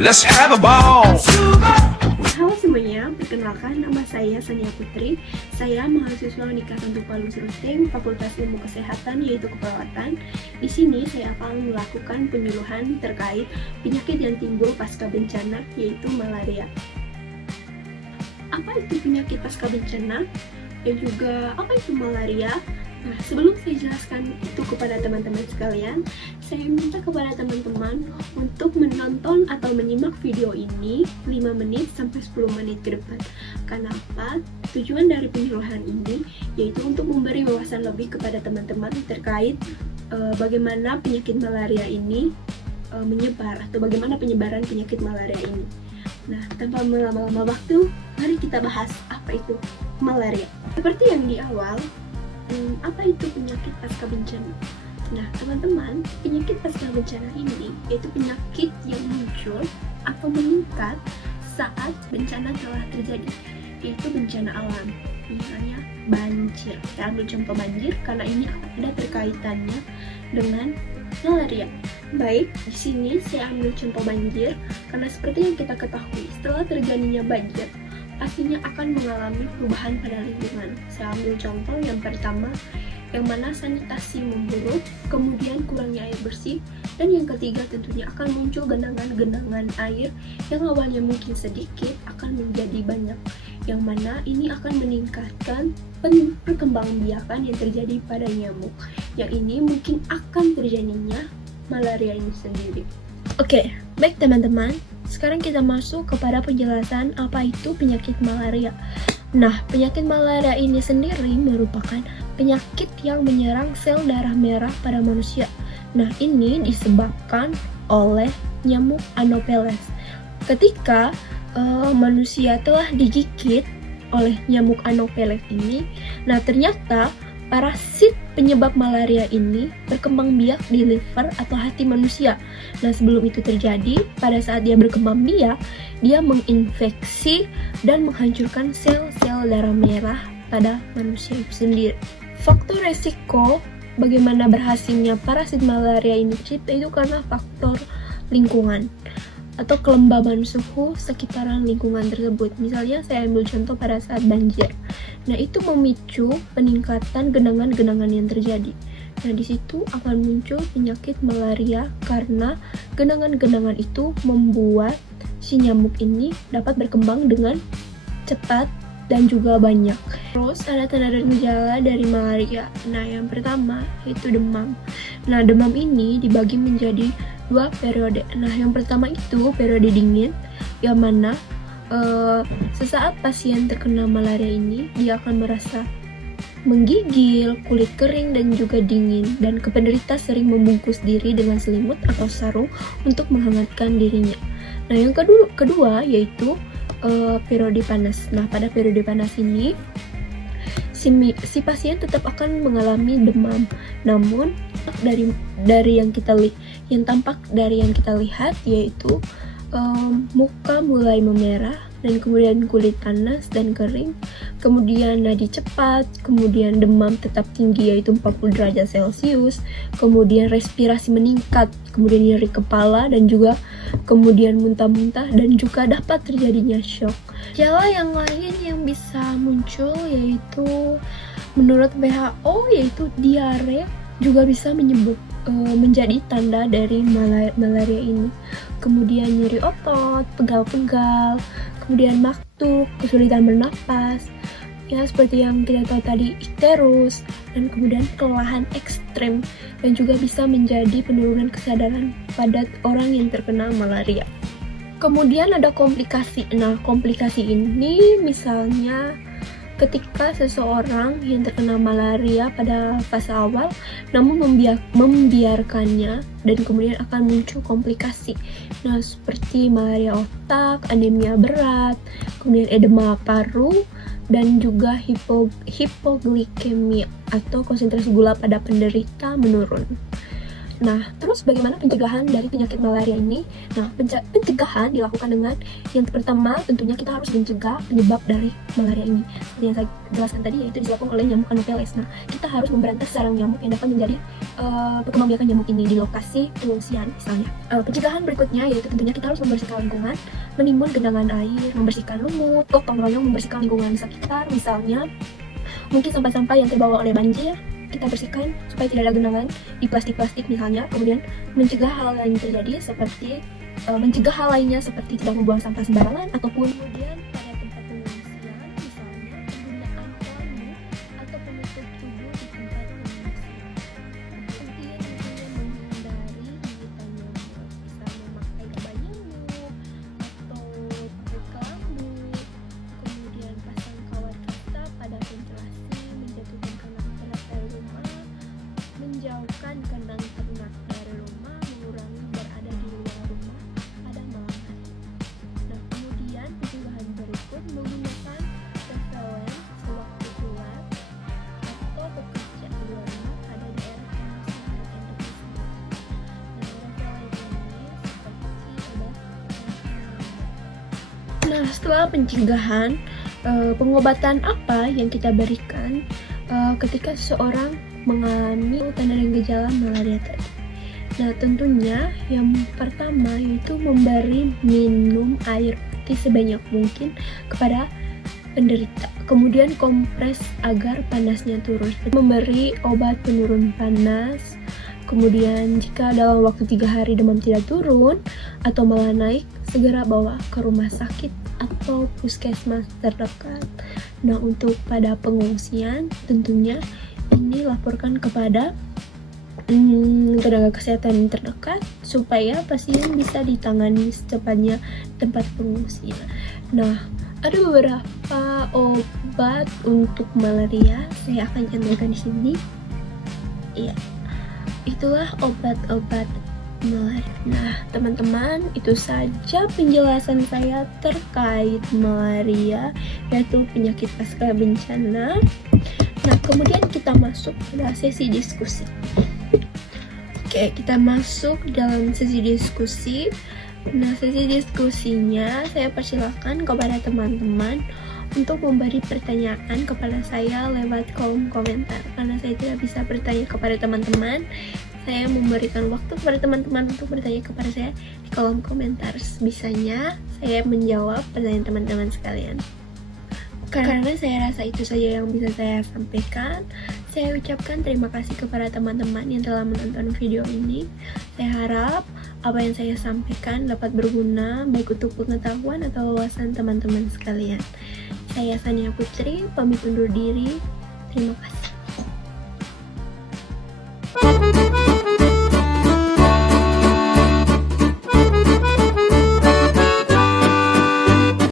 Let's have a ball. Halo semuanya, perkenalkan nama saya Sania Putri. Saya mahasiswa Universitas Palu Seruteng, Fakultas Ilmu Kesehatan yaitu Keperawatan. Di sini saya akan melakukan penyuluhan terkait penyakit yang timbul pasca bencana yaitu malaria. Apa itu penyakit pasca bencana? Dan juga apa itu malaria? Nah, sebelum saya jelaskan itu kepada teman-teman sekalian, saya minta kepada teman-teman untuk menonton atau menyimak video ini 5 menit sampai 10 menit ke depan. Kenapa? Tujuan dari penyuluhan ini yaitu untuk memberi wawasan lebih kepada teman-teman terkait bagaimana penyakit malaria ini menyebar atau bagaimana penyebaran penyakit malaria ini. Nah, tanpa melama-lama waktu, mari kita bahas apa itu malaria. Seperti yang di awal, apa itu penyakit pasca bencana? Nah, teman-teman, penyakit pasca bencana ini yaitu penyakit yang muncul atau meningkat saat bencana telah terjadi, yaitu bencana alam. Misalnya banjir. Saya ambil contoh banjir karena ini ada terkaitannya dengan malaria. Baik, di sini saya ambil contoh banjir karena seperti yang kita ketahui, setelah terjadinya banjir, pastinya akan mengalami perubahan pada lingkungan. Saya ambil contoh yang pertama, yang mana sanitasi memburuk, kemudian kurangnya air bersih, dan yang ketiga tentunya akan muncul genangan-genangan air yang awalnya mungkin sedikit akan menjadi banyak, yang mana ini akan meningkatkan perkembangbiakan yang terjadi pada nyamuk, yang ini mungkin akan terjadinya malaria ini sendiri. Oke, baik teman-teman, sekarang kita masuk kepada penjelasan apa itu penyakit malaria. Nah, penyakit malaria ini sendiri merupakan penyakit yang menyerang sel darah merah pada manusia. Nah, ini disebabkan oleh nyamuk Anopheles. Ketika manusia telah digigit oleh nyamuk Anopheles ini, nah ternyata parasit penyebab malaria ini berkembang biak di liver atau hati manusia. Nah, sebelum itu terjadi, pada saat dia berkembang biak, dia menginfeksi dan menghancurkan sel-sel darah merah pada manusia itu sendiri. Faktor resiko bagaimana berhasilnya parasit malaria ini tercipta itu karena faktor lingkungan atau kelembaban suhu sekitaran lingkungan tersebut. Misalnya saya ambil contoh pada saat banjir. Nah, itu memicu peningkatan genangan-genangan yang terjadi. Nah, di situ akan muncul penyakit malaria karena genangan-genangan itu membuat si nyamuk ini dapat berkembang dengan cepat dan juga banyak. Terus ada tanda dan gejala dari malaria. Nah, yang pertama yaitu demam. Nah, demam ini dibagi menjadi 2 periode. Nah, yang pertama itu periode dingin, yang mana sesaat pasien terkena malaria ini, dia akan merasa menggigil, kulit kering dan juga dingin, dan penderita sering membungkus diri dengan selimut atau sarung untuk menghangatkan dirinya. Nah, yang kedua yaitu periode panas. Nah, pada periode panas ini si pasien tetap akan mengalami demam, namun yang tampak dari yang kita lihat yaitu muka mulai memerah, dan kemudian kulit panas dan kering, kemudian nadi cepat, kemudian demam tetap tinggi yaitu 40 derajat Celcius, kemudian respirasi meningkat, kemudian nyeri kepala, dan juga kemudian muntah-muntah, dan juga dapat terjadinya shock. Gejala yang lain yang bisa muncul yaitu menurut WHO yaitu diare juga bisa menjadi tanda dari malaria ini. Kemudian nyeri otot, pegal-pegal, kemudian batuk, kesulitan bernapas, ya seperti yang kita tahu tadi, ikterus, dan kemudian kelelahan ekstrem, dan juga bisa menjadi penurunan kesadaran pada orang yang terkena malaria. Kemudian ada komplikasi. Nah, komplikasi ini misalnya ketika seseorang yang terkena malaria pada fase awal namun membiarkannya, dan kemudian akan muncul komplikasi. Nah, seperti malaria otak, anemia berat, kemudian edema paru, dan juga hipoglikemia atau konsentrasi gula pada penderita menurun. Nah, terus bagaimana pencegahan dari penyakit malaria ini? Nah, pencegahan dilakukan dengan yang pertama tentunya kita harus mencegah penyebab dari malaria ini. Seperti yang saya jelaskan tadi, yaitu disebabkan oleh nyamuk Anopheles. Nah, kita harus memberantas sarang nyamuk yang dapat menjadi berkembang biakan nyamuk ini di lokasi pengungsian misalnya. Pencegahan berikutnya yaitu tentunya kita harus membersihkan lingkungan, menimbun genangan air, membersihkan lumut, gotong royong membersihkan lingkungan sekitar, misalnya mungkin sampah-sampah yang terbawa oleh banjir kita bersihkan supaya tidak ada genangan di plastik-plastik misalnya. Kemudian mencegah hal lain terjadi seperti mencegah hal lainnya seperti tidak membuang sampah sembarangan ataupun kemudian pada tempat pengungsian misalnya penggunaan kolam atau penutup tubuh di tempat pengungsian. Penting tentunya menghindari gigitan nyamuk, bisa memakai obat nyamuk atau tutup kelambu, kemudian pasang kawat kasta pada ventilasi, menjatuhkan kandang ternak dari rumah, menjauhkan kandang ternak dari rumah, mengurangi berada di luar rumah pada malam hari. Nah, kemudian pencegahan berikut menggunakan repellent sewaktu keluar atau bekerja di luar rumah pada daerah pengungsian dan endemik. Nah, repellent ini seperti obat penangkal. Nah, setelah pencegahan, pengobatan apa yang kita berikan ketika seseorang mengalami tanda dan gejala malaria tadi? Nah, tentunya yang pertama yaitu memberi minum air putih sebanyak mungkin kepada penderita. Kemudian kompres agar panasnya turun. Memberi obat penurun panas. Kemudian jika dalam waktu 3 hari demam tidak turun atau malah naik, segera bawa ke rumah sakit atau puskesmas terdekat. Nah, untuk pada pengungsian tentunya ini laporkan kepada tenaga kesehatan terdekat supaya pasien bisa ditangani secepatnya tempat pengungsian. Nah, ada beberapa obat untuk malaria, saya akan cantumkan di sini. Iya, itulah obat-obat malaria. Nah, teman-teman, itu saja penjelasan saya terkait malaria, yaitu penyakit pasca bencana. Nah, kemudian kita masuk pada sesi diskusi. Oke, kita masuk dalam sesi diskusi. Nah, sesi diskusinya saya persilakan kepada teman-teman untuk memberi pertanyaan kepada saya lewat kolom komentar. Karena saya tidak bisa bertanya kepada teman-teman, saya memberikan waktu kepada teman-teman untuk bertanya kepada saya di kolom komentar. Bisanya saya menjawab pertanyaan teman-teman sekalian. Karena saya rasa itu saja yang bisa saya sampaikan, saya ucapkan terima kasih kepada teman-teman yang telah menonton video ini. Saya harap apa yang saya sampaikan dapat berguna baik untuk pengetahuan atau wawasan teman-teman sekalian. Saya Sania Putri, pamit undur diri. Terima kasih.